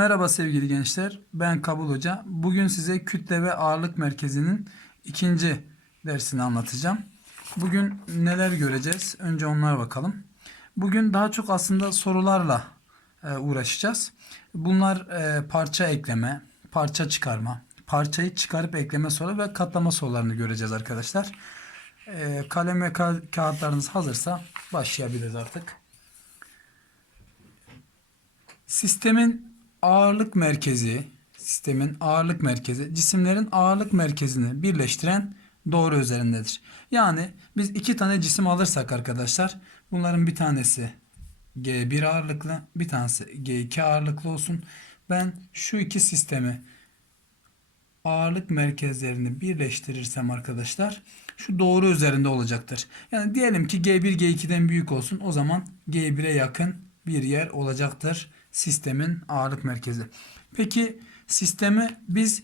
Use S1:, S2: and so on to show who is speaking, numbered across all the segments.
S1: Merhaba sevgili gençler. Ben Kabul Hoca. Bugün size kütle ve ağırlık merkezinin ikinci dersini anlatacağım. Bugün neler göreceğiz? Önce onlara bakalım. Bugün daha çok aslında sorularla e, uğraşacağız. Bunlar e, parça ekleme, parça çıkarma, parçayı çıkarıp ekleme soru ve katlama sorularını göreceğiz arkadaşlar. E, kalem ve ka- kağıtlarınız hazırsa başlayabiliriz artık. Sistemin ağırlık merkezi, sistemin ağırlık merkezi cisimlerin ağırlık merkezini birleştiren doğru üzerindedir. Yani biz iki tane cisim alırsak arkadaşlar bunların bir tanesi G1 ağırlıklı, bir tanesi G2 ağırlıklı olsun. Ben şu iki sistemi ağırlık merkezlerini birleştirirsem arkadaşlar şu doğru üzerinde olacaktır. Yani diyelim ki G1 G2'den büyük olsun. O zaman G1'e yakın bir yer olacaktır sistemin ağırlık merkezi. Peki sistemi biz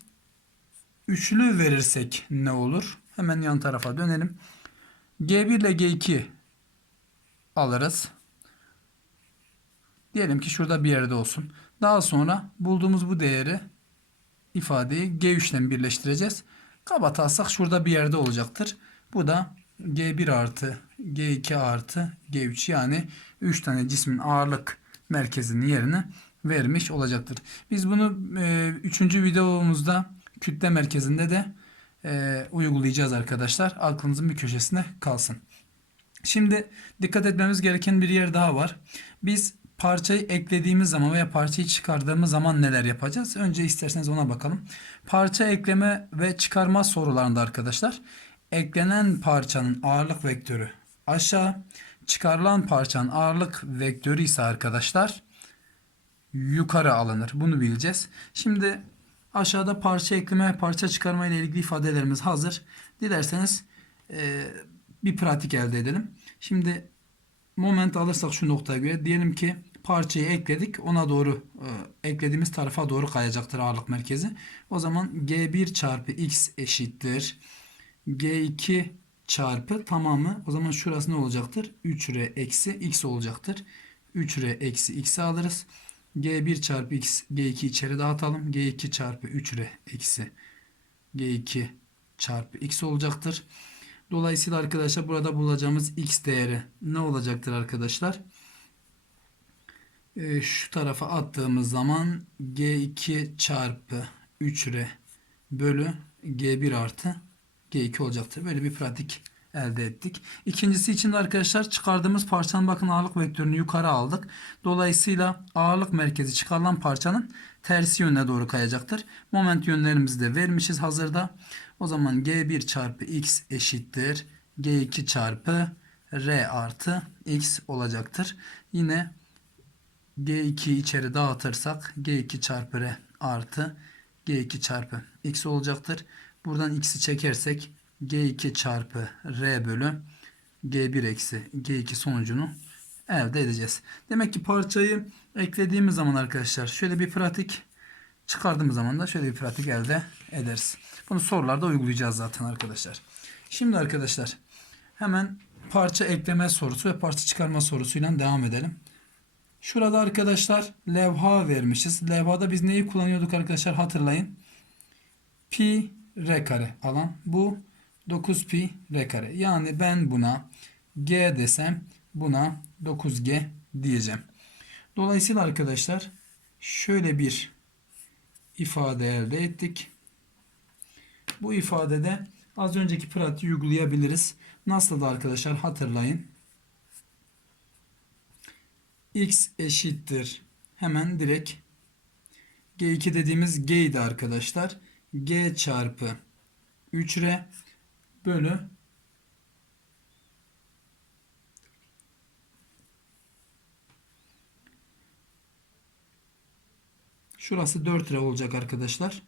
S1: üçlü verirsek ne olur? Hemen yan tarafa dönelim. G1 ile G2 alırız. Diyelim ki şurada bir yerde olsun. Daha sonra bulduğumuz bu değeri ifadeyi G3 ile birleştireceğiz. Kabatarsak şurada bir yerde olacaktır. Bu da G1 artı G2 artı G3 yani 3 tane cismin ağırlık merkezinin yerine vermiş olacaktır. Biz bunu 3. videomuzda kütle merkezinde de e, uygulayacağız arkadaşlar. Aklınızın bir köşesine kalsın. Şimdi dikkat etmemiz gereken bir yer daha var. Biz parçayı eklediğimiz zaman veya parçayı çıkardığımız zaman neler yapacağız? Önce isterseniz ona bakalım. Parça ekleme ve çıkarma sorularında arkadaşlar eklenen parçanın ağırlık vektörü aşağı, çıkarılan parçanın ağırlık vektörü ise arkadaşlar yukarı alınır. Bunu bileceğiz. Şimdi aşağıda parça ekleme parça çıkarma ile ilgili ifadelerimiz hazır. Dilerseniz e, bir pratik elde edelim. Şimdi moment alırsak şu noktaya göre diyelim ki parçayı ekledik. Ona doğru e, eklediğimiz tarafa doğru kayacaktır ağırlık merkezi. O zaman G1 çarpı X eşittir. G2 çarpı tamamı o zaman şurası ne olacaktır? 3R eksi X olacaktır. 3R eksi X'i alırız. G1 çarpı X G2 içeri dağıtalım. G2 çarpı 3R eksi G2 çarpı X olacaktır. Dolayısıyla arkadaşlar burada bulacağımız X değeri ne olacaktır arkadaşlar? Ee, şu tarafa attığımız zaman G2 çarpı 3R bölü G1 artı G2 olacaktır. Böyle bir pratik elde ettik. İkincisi için de arkadaşlar çıkardığımız parçanın bakın ağırlık vektörünü yukarı aldık. Dolayısıyla ağırlık merkezi çıkarılan parçanın tersi yönüne doğru kayacaktır. Moment yönlerimizi de vermişiz hazırda. O zaman G1 çarpı X eşittir. G2 çarpı R artı X olacaktır. Yine G2'yi içeri dağıtırsak G2 çarpı R artı G2 çarpı X olacaktır. Buradan X'i çekersek G2 çarpı R bölü G1 eksi G2 sonucunu elde edeceğiz. Demek ki parçayı eklediğimiz zaman arkadaşlar şöyle bir pratik çıkardığımız zaman da şöyle bir pratik elde ederiz. Bunu sorularda uygulayacağız zaten arkadaşlar. Şimdi arkadaşlar hemen parça ekleme sorusu ve parça çıkarma sorusuyla devam edelim. Şurada arkadaşlar levha vermişiz. Levhada biz neyi kullanıyorduk arkadaşlar hatırlayın. Pi r kare alan. Bu 9 pi r kare. Yani ben buna g desem buna 9g diyeceğim. Dolayısıyla arkadaşlar şöyle bir ifade elde ettik. Bu ifadede az önceki pratiği uygulayabiliriz. Nasıl da arkadaşlar hatırlayın. x eşittir. Hemen direkt g2 dediğimiz g idi arkadaşlar. G çarpı 3r bölü Şurası 4R olacak arkadaşlar.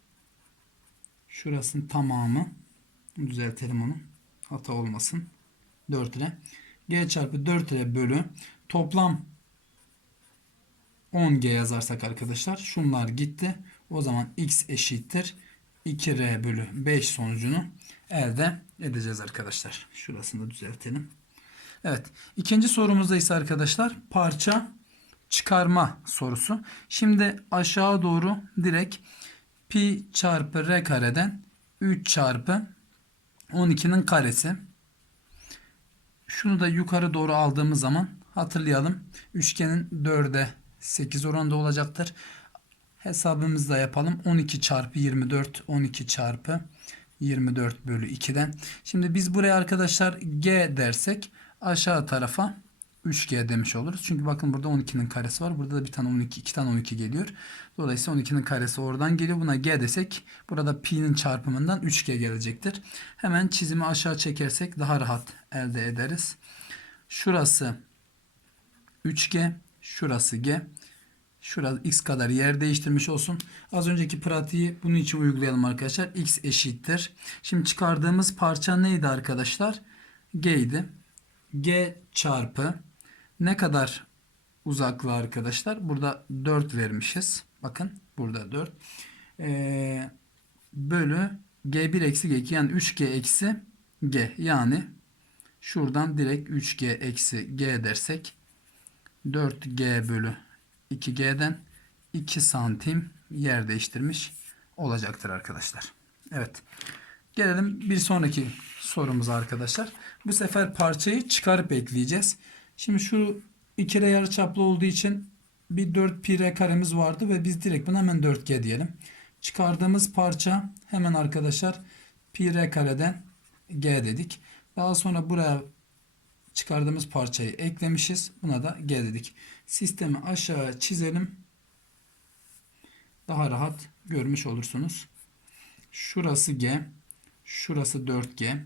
S1: Şurasının tamamı düzeltelim onu. Hata olmasın. 4R. G çarpı 4R bölü toplam 10G yazarsak arkadaşlar şunlar gitti. O zaman X eşittir 2R bölü 5 sonucunu elde edeceğiz arkadaşlar. Şurasını da düzeltelim. Evet. ikinci sorumuzda ise arkadaşlar parça çıkarma sorusu. Şimdi aşağı doğru direkt pi çarpı r kareden 3 çarpı 12'nin karesi. Şunu da yukarı doğru aldığımız zaman hatırlayalım. Üçgenin 4'e 8 oranında olacaktır. Hesabımızı da yapalım. 12 çarpı 24 12 çarpı 24 bölü 2'den. Şimdi biz buraya arkadaşlar g dersek aşağı tarafa 3g demiş oluruz. Çünkü bakın burada 12'nin karesi var. Burada da bir tane 12, iki tane 12 geliyor. Dolayısıyla 12'nin karesi oradan geliyor. Buna g desek burada pi'nin çarpımından 3g gelecektir. Hemen çizimi aşağı çekersek daha rahat elde ederiz. Şurası 3g, şurası g. Şurada x kadar yer değiştirmiş olsun. Az önceki pratiği bunun için uygulayalım arkadaşlar. x eşittir. Şimdi çıkardığımız parça neydi arkadaşlar? g idi. g çarpı ne kadar uzaklığı arkadaşlar? Burada 4 vermişiz. Bakın burada 4. Ee, bölü g1 eksi g2 yani 3g eksi g. Yani şuradan direkt 3g eksi g dersek 4g bölü 2G'den 2 santim yer değiştirmiş olacaktır arkadaşlar. Evet. Gelelim bir sonraki sorumuza arkadaşlar. Bu sefer parçayı çıkarıp ekleyeceğiz. Şimdi şu 2 kere yarıçaplı olduğu için bir 4 pi r karemiz vardı ve biz direkt buna hemen 4G diyelim. Çıkardığımız parça hemen arkadaşlar pi r kareden G dedik. Daha sonra buraya çıkardığımız parçayı eklemişiz. Buna da G dedik. Sistemi aşağı çizelim. Daha rahat görmüş olursunuz. Şurası G. Şurası 4G.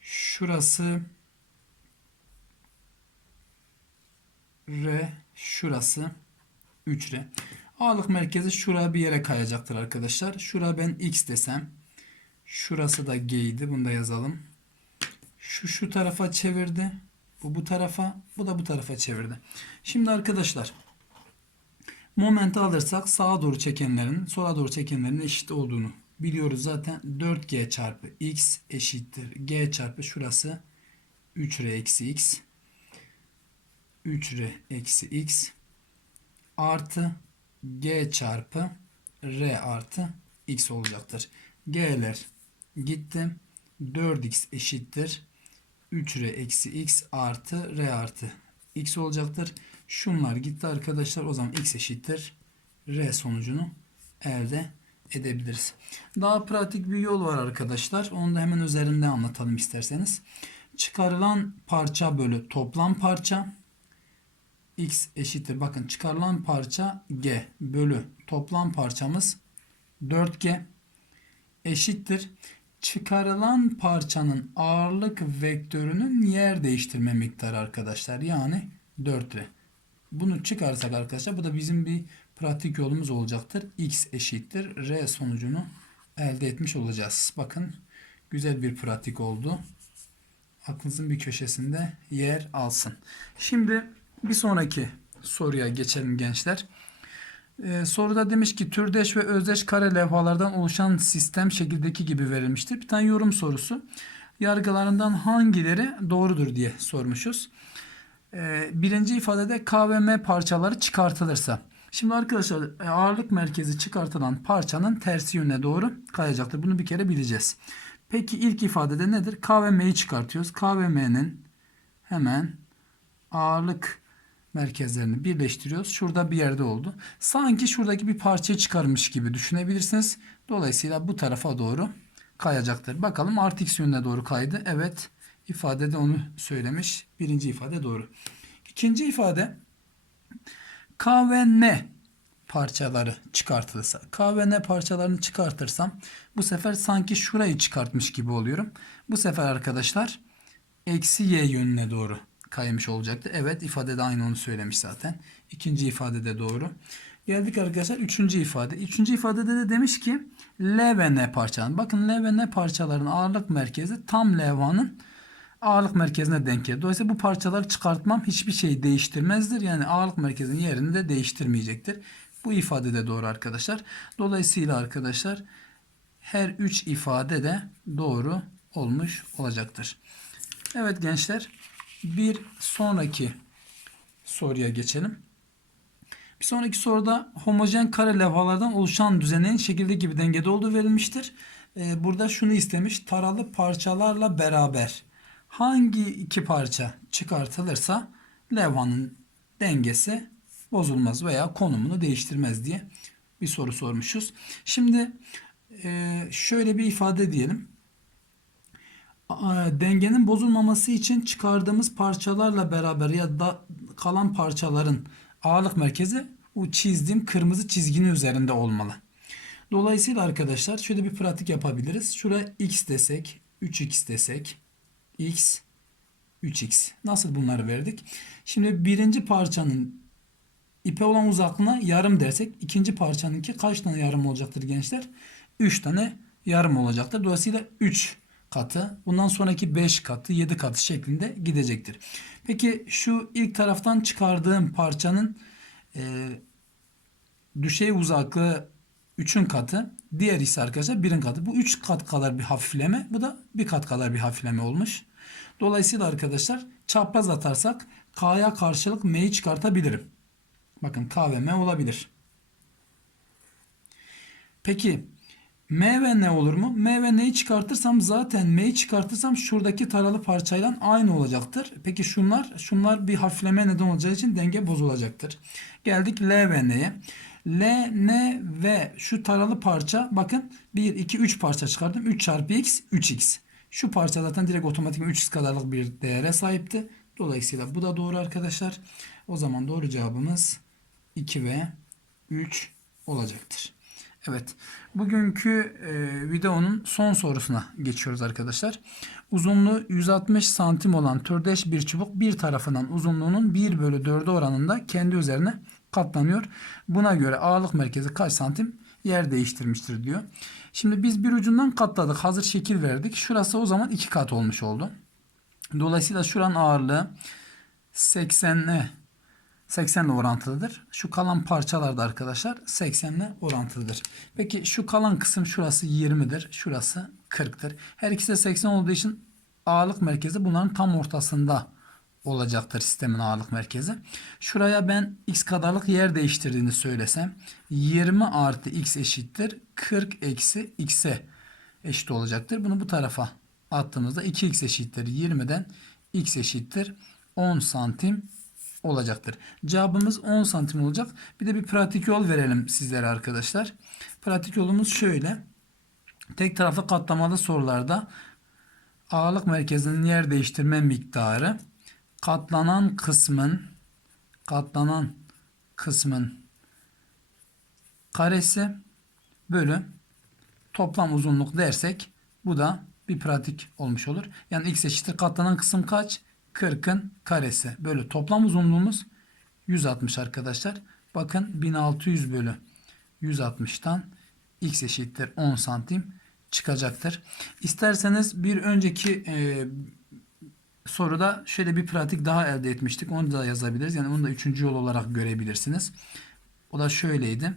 S1: Şurası R. Şurası 3R. Ağırlık merkezi şuraya bir yere kayacaktır arkadaşlar. Şura ben X desem. Şurası da G idi. Bunu da yazalım. Şu şu tarafa çevirdi. Bu bu tarafa, bu da bu tarafa çevirdi. Şimdi arkadaşlar momenti alırsak sağa doğru çekenlerin sola doğru çekenlerin eşit olduğunu biliyoruz zaten. 4g çarpı x eşittir. g çarpı şurası 3r eksi x 3r eksi x artı g çarpı r artı x olacaktır. g'ler gitti. 4x eşittir 3r eksi x artı r artı x olacaktır. Şunlar gitti arkadaşlar. O zaman x eşittir r sonucunu elde edebiliriz. Daha pratik bir yol var arkadaşlar. Onu da hemen üzerinde anlatalım isterseniz. Çıkarılan parça bölü toplam parça x eşittir. Bakın çıkarılan parça g bölü toplam parçamız 4g eşittir çıkarılan parçanın ağırlık vektörünün yer değiştirme miktarı arkadaşlar. Yani 4R. Bunu çıkarsak arkadaşlar bu da bizim bir pratik yolumuz olacaktır. X eşittir R sonucunu elde etmiş olacağız. Bakın güzel bir pratik oldu. Aklınızın bir köşesinde yer alsın. Şimdi bir sonraki soruya geçelim gençler. Ee, soruda demiş ki türdeş ve özdeş kare levhalardan oluşan sistem şekildeki gibi verilmiştir. Bir tane yorum sorusu. Yargılarından hangileri doğrudur diye sormuşuz. Ee, birinci ifadede K ve M parçaları çıkartılırsa. Şimdi arkadaşlar e, ağırlık merkezi çıkartılan parçanın tersi yönüne doğru kayacaktır. Bunu bir kere bileceğiz. Peki ilk ifadede nedir? K çıkartıyoruz. K ve M'nin hemen ağırlık merkezlerini birleştiriyoruz. Şurada bir yerde oldu. Sanki şuradaki bir parçayı çıkarmış gibi düşünebilirsiniz. Dolayısıyla bu tarafa doğru kayacaktır. Bakalım artı x yönüne doğru kaydı. Evet ifadede onu söylemiş. Birinci ifade doğru. İkinci ifade K ve N parçaları çıkartılırsa. K ve N parçalarını çıkartırsam bu sefer sanki şurayı çıkartmış gibi oluyorum. Bu sefer arkadaşlar eksi y yönüne doğru kaymış olacaktı. Evet ifadede aynı onu söylemiş zaten. İkinci ifade de doğru. Geldik arkadaşlar üçüncü ifade. Üçüncü ifadede de demiş ki L ve N parçaların. Bakın L ve N parçaların ağırlık merkezi tam levhanın ağırlık merkezine denk gelir. Dolayısıyla bu parçaları çıkartmam hiçbir şey değiştirmezdir. Yani ağırlık merkezinin yerini de değiştirmeyecektir. Bu ifade de doğru arkadaşlar. Dolayısıyla arkadaşlar her üç ifade de doğru olmuş olacaktır. Evet gençler bir sonraki soruya geçelim. Bir sonraki soruda homojen kare levhalardan oluşan düzeneğin şekildeki bir dengede olduğu verilmiştir. Ee, burada şunu istemiş. Taralı parçalarla beraber hangi iki parça çıkartılırsa levhanın dengesi bozulmaz veya konumunu değiştirmez diye bir soru sormuşuz. Şimdi e, şöyle bir ifade diyelim. A- Dengenin bozulmaması için çıkardığımız parçalarla beraber ya da kalan parçaların ağırlık merkezi o çizdiğim kırmızı çizginin üzerinde olmalı. Dolayısıyla arkadaşlar şöyle bir pratik yapabiliriz. Şuraya x desek, 3x desek, x, 3x. Nasıl bunları verdik? Şimdi birinci parçanın ipe olan uzaklığına yarım dersek ikinci parçanınki kaç tane yarım olacaktır gençler? 3 tane yarım olacaktır. Dolayısıyla 3 katı bundan sonraki 5 katı 7 katı şeklinde gidecektir. Peki şu ilk taraftan çıkardığım parçanın e, düşey uzaklığı 3'ün katı. Diğer ise arkadaşlar 1'in katı. Bu 3 kat kadar bir hafifleme. Bu da 1 kat kadar bir hafifleme olmuş. Dolayısıyla arkadaşlar çapraz atarsak K'ya karşılık M'yi çıkartabilirim. Bakın K ve M olabilir. Peki M ve N olur mu? M ve N'yi çıkartırsam zaten M'yi çıkartırsam şuradaki taralı parçayla aynı olacaktır. Peki şunlar şunlar bir hafifleme neden olacağı için denge bozulacaktır. Geldik L ve N'ye. L, N ve şu taralı parça bakın 1, 2, 3 parça çıkardım. 3 çarpı x 3x. Şu parça zaten direkt otomatik 3x kadarlık bir değere sahipti. Dolayısıyla bu da doğru arkadaşlar. O zaman doğru cevabımız 2 ve 3 olacaktır. Evet. Bugünkü e, videonun son sorusuna geçiyoruz arkadaşlar. Uzunluğu 160 santim olan türdeş bir çubuk bir tarafından uzunluğunun 1 bölü 4'ü oranında kendi üzerine katlanıyor. Buna göre ağırlık merkezi kaç santim yer değiştirmiştir diyor. Şimdi biz bir ucundan katladık. Hazır şekil verdik. Şurası o zaman 2 kat olmuş oldu. Dolayısıyla şuranın ağırlığı 80'le 80 ile orantılıdır. Şu kalan parçalar da arkadaşlar 80 ile orantılıdır. Peki şu kalan kısım şurası 20'dir. Şurası 40'tır. Her ikisi de 80 olduğu için ağırlık merkezi bunların tam ortasında olacaktır sistemin ağırlık merkezi. Şuraya ben x kadarlık yer değiştirdiğini söylesem 20 artı x eşittir 40 eksi x'e eşit olacaktır. Bunu bu tarafa attığımızda 2x eşittir 20'den x eşittir 10 santim olacaktır. Cevabımız 10 santim olacak. Bir de bir pratik yol verelim sizlere arkadaşlar. Pratik yolumuz şöyle. Tek taraflı katlamalı sorularda ağırlık merkezinin yer değiştirme miktarı katlanan kısmın katlanan kısmın karesi bölü toplam uzunluk dersek bu da bir pratik olmuş olur. Yani x eşittir katlanan kısım kaç? 40'ın karesi bölü toplam uzunluğumuz 160 arkadaşlar. Bakın 1600 bölü 160'tan x eşittir 10 santim çıkacaktır. İsterseniz bir önceki e, soruda şöyle bir pratik daha elde etmiştik. Onu da yazabiliriz. Yani onu da üçüncü yol olarak görebilirsiniz. O da şöyleydi.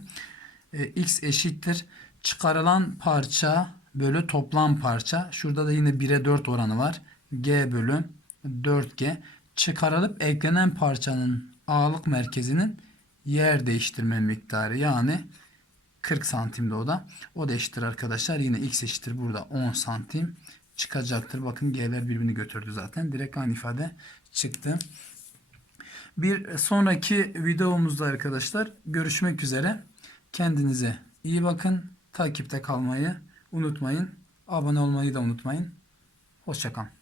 S1: E, x eşittir çıkarılan parça bölü toplam parça. Şurada da yine 1'e 4 oranı var. g bölü 4G çıkarılıp eklenen parçanın ağırlık merkezinin yer değiştirme miktarı yani 40 santimde o da. O da eşittir arkadaşlar. Yine x eşittir burada 10 santim çıkacaktır. Bakın g'ler birbirini götürdü zaten. Direkt aynı ifade çıktı. Bir sonraki videomuzda arkadaşlar görüşmek üzere. Kendinize iyi bakın. Takipte kalmayı unutmayın. Abone olmayı da unutmayın. Hoşçakalın.